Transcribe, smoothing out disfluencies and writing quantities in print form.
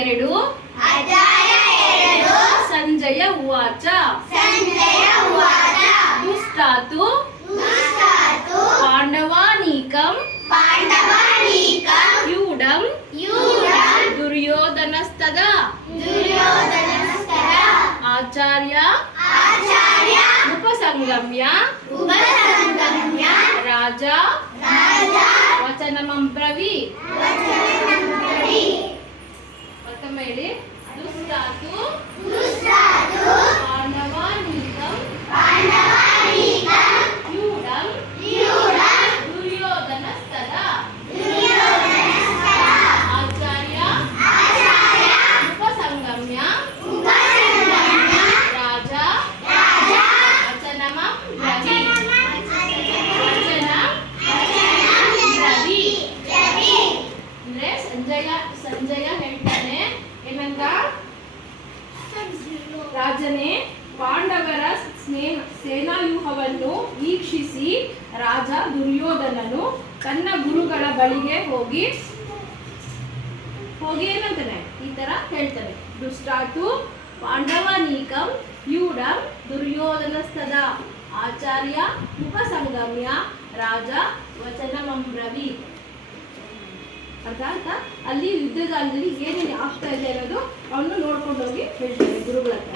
2 ಸಂಜಯ ಉವಾಚ ದುಷ್ಟಾತು ಪಾಂಡವಾನೀಕಂ ಯೂಢಂ ದುರ್ಯೋಧನಸ್ತದಾ ಆಚಾರ್ಯ ಉಪಸಂಗಮ್ಯ ರಾಜ ವಚನಮಂಬ್ರವೀತ್. ಮತ್ತೊಮ್ಮೆ ಹೇಳಿ. ದುಷ್ಟಾತು ಪಾಂಡವಾನೀಕಂ ಯೂಢಂ ದುರ್ಯೋಧನಸ್ತದಾ ಆಚಾರ್ಯ ಉಪಸಂಗಮ್ಯ ರಾಜ ಅಂದ್ರೆ ಸಂಜಯ ಹೇಳ್ತಾನೆ ಏನಂತ, ರಾಜನೇ, ಪಾಂಡವರ ಸೇನಾವ್ಯೂಹವನ್ನು ವೀಕ್ಷಿಸಿ ರಾಜ ದುರ್ಯೋಧನನು ತನ್ನ ಗುರುಗಳ ಬಳಿಗೆ ಹೋಗಿ ಏನಂತಾನೆ, ಈ ತರ ಹೇಳ್ತಾನೆ. ದುಷ್ಟಾತು ಪಾಂಡವಾನೀಕಂ ಯೂಢಂ ದುರ್ಯೋಧನಸ್ತದಾ ಆಚಾರ್ಯ ಉಪಸಂಗಮ್ಯ ರಾಜ ವಚನಮಂಬ್ರವೀತ್. ಅರ್ಥ ಅಲ್ಲಿ ಯುದ್ಧದಲ್ಲಿ ಏನೇನು ಆಗ್ತಾ ಇದೆ ಅನ್ನೋದು ಅವನು ನೋಡ್ಕೊಂಡು ಹೋಗಿ ಹೇಳ್ತಾನೆ ಗುರುಗಳ ಹತ್ರ.